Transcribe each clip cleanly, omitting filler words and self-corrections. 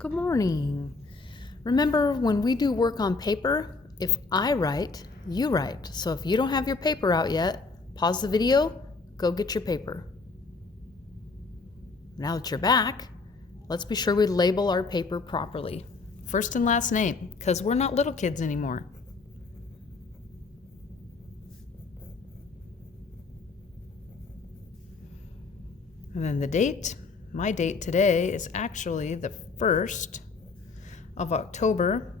Good morning. Remember, when we do work on paper, if I write, you write. So if you don't have your paper out yet, pause the video, go get your paper. Now that you're back, let's be sure we label our paper properly. First and last name, because we're not little kids anymore. And then the date. My date today is actually the 1st of October.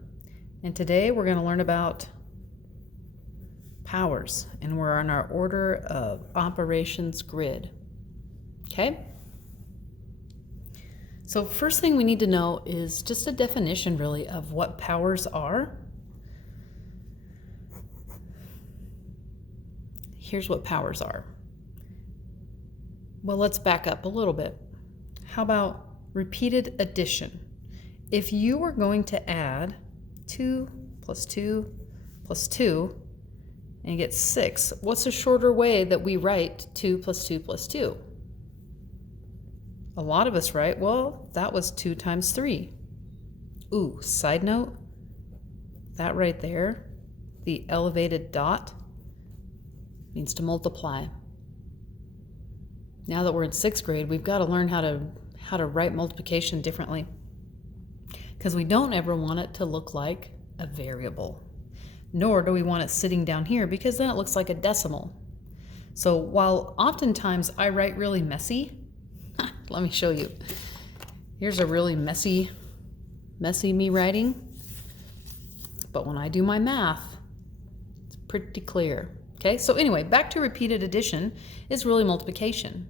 And today we're going to learn about powers. And we're on our order of operations grid. Okay? So first thing we need to know is just a definition really of what powers are. Here's what powers are. Well, let's back up a little bit. How about repeated addition? If you were going to add 2 plus 2 plus 2 and get 6, what's a shorter way that we write 2 plus 2 plus 2? A lot of us write, well, that was 2 times 3. Ooh, side note, that right there, the elevated dot, means to multiply. Now that we're in 6th grade, we've got to learn how to write multiplication differently, because we don't ever want it to look like a variable, nor do we want it sitting down here, because then it looks like a decimal. So while oftentimes I write really messy, let me show you. Here's a really messy me writing, but when I do my math, it's pretty clear. Okay, so anyway, back to repeated addition is really multiplication.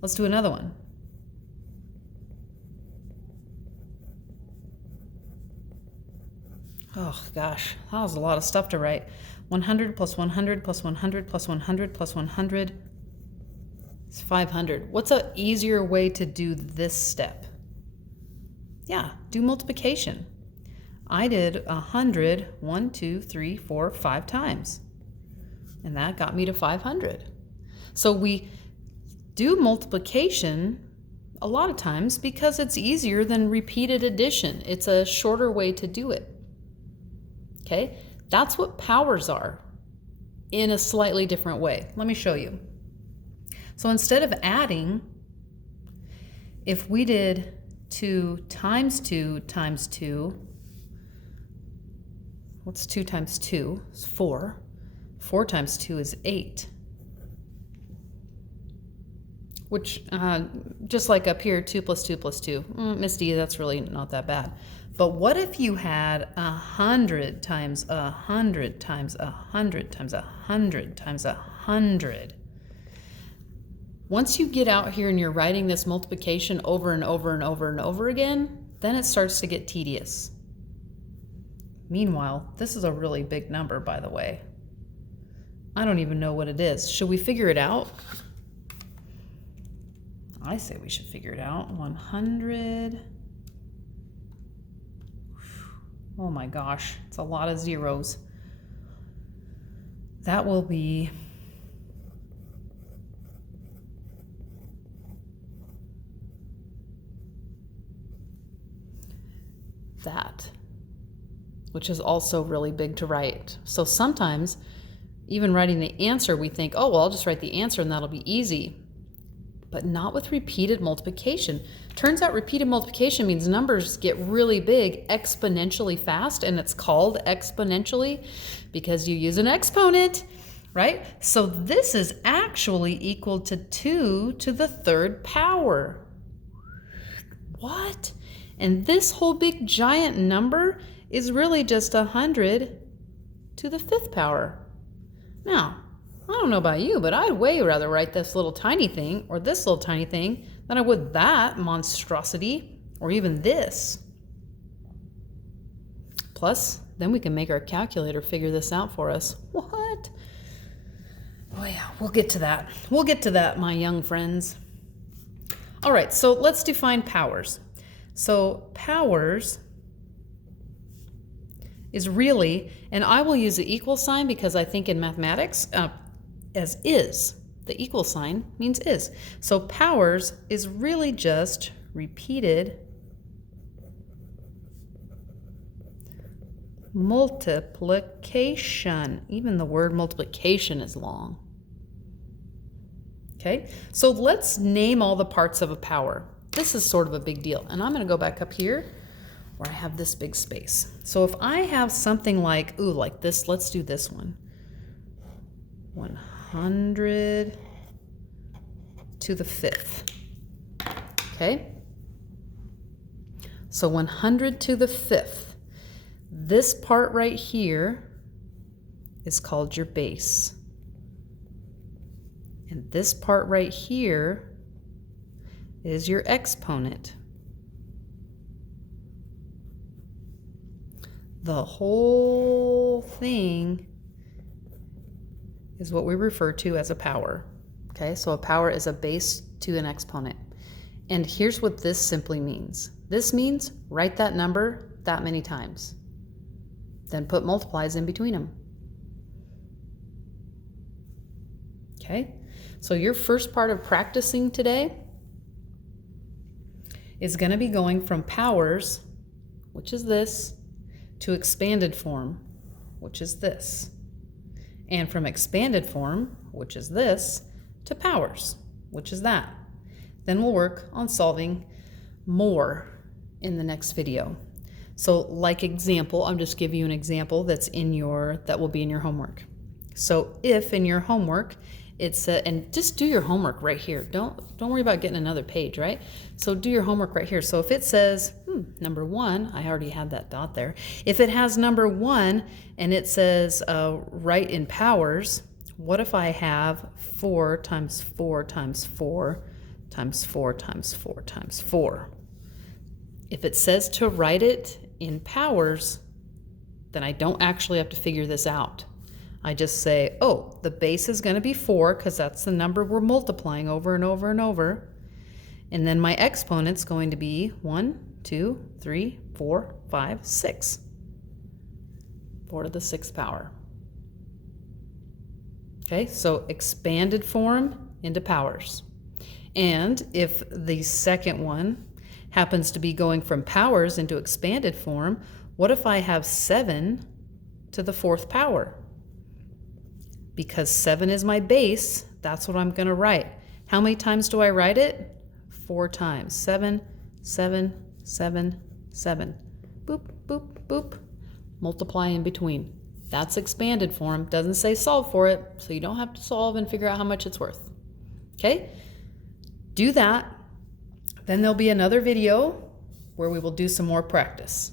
Let's do another one. Oh gosh, that was a lot of stuff to write. 100 plus 100 plus 100 plus 100 plus 100 is 500. What's an easier way to do this step? Yeah, do multiplication. I did 100, 1, 2, 3, 4, 5 times. And that got me to 500. So we do multiplication a lot of times because it's easier than repeated addition. It's a shorter way to do it. Okay, that's what powers are in a slightly different way. Let me show you. So instead of adding, if we did 2 times 2 times 2, what's 2 times 2? It's 4. 4 times 2 is 8. Which, just like up here, 2 plus 2 plus 2. Misty, that's really not that bad. But what if you had 100 times 100 times 100 times 100 times 100? Once you get out here and you're writing this multiplication over and over and over and over again, then it starts to get tedious. Meanwhile, this is a really big number, by the way. I don't even know what it is. Should we figure it out? I say we should figure it out. 100. Oh my gosh, it's a lot of zeros. That will be that, which is also really big to write. So sometimes, even writing the answer, we think, oh, well, I'll just write the answer and that'll be easy. But not with repeated multiplication. Turns out repeated multiplication means numbers get really big exponentially fast, and it's called exponentially because you use an exponent, right? So this is actually equal to 2 to the 3rd power. What? And this whole big giant number is really just 100 to the 5th power. Now, I don't know about you, but I'd way rather write this little tiny thing or this little tiny thing than I would that monstrosity or even this. Plus, then we can make our calculator figure this out for us. What? Oh yeah, we'll get to that. We'll get to that, my young friends. All right, so let's define powers. So powers is really, and I will use the equal sign because I think in mathematics, as is, the equal sign means is. So powers is really just repeated multiplication. Even the word multiplication is long. Okay, so let's name all the parts of a power. This is sort of a big deal. And I'm going to go back up here where I have this big space. So if I have something like, like this, let's do this one. 100 to the 5th. Okay? So 100 to the 5th. This part right here is called your base. And this part right here is your exponent. The whole thing is what we refer to as a power. Okay, so a power is a base to an exponent. And here's what this simply means. This means write that number that many times. Then put multiplies in between them. Okay, so your first part of practicing today is going to be going from powers, which is this, to expanded form, which is this. And from expanded form, which is this, to powers, which is that. Then we'll work on solving more in the next video. So like example, I'll just give you an example that will be in your homework. So if in your homework, it's and just do your homework right here. Don't worry about getting another page, right? So do your homework right here. So if it says number 1, I already had that dot there. If it has number 1 and it says write in powers, what if I have 4 times 4 times 4 times 4 times 4 times 4? If it says to write it in powers, then I don't actually have to figure this out. I just say, the base is going to be 4 because that's the number we're multiplying over and over and over. And then my exponent's going to be 1, 2, 3, 4, 5, 6. 4 to the 6th power. Okay, so expanded form into powers. And if the second one happens to be going from powers into expanded form, what if I have 7 to the 4th power? Because 7 is my base, that's what I'm going to write. How many times do I write it? 4 times. 7, 7, 7, 7. Boop, boop, boop. Multiply in between. That's expanded form. Doesn't say solve for it, so you don't have to solve and figure out how much it's worth. Okay? Do that. Then there'll be another video where we will do some more practice.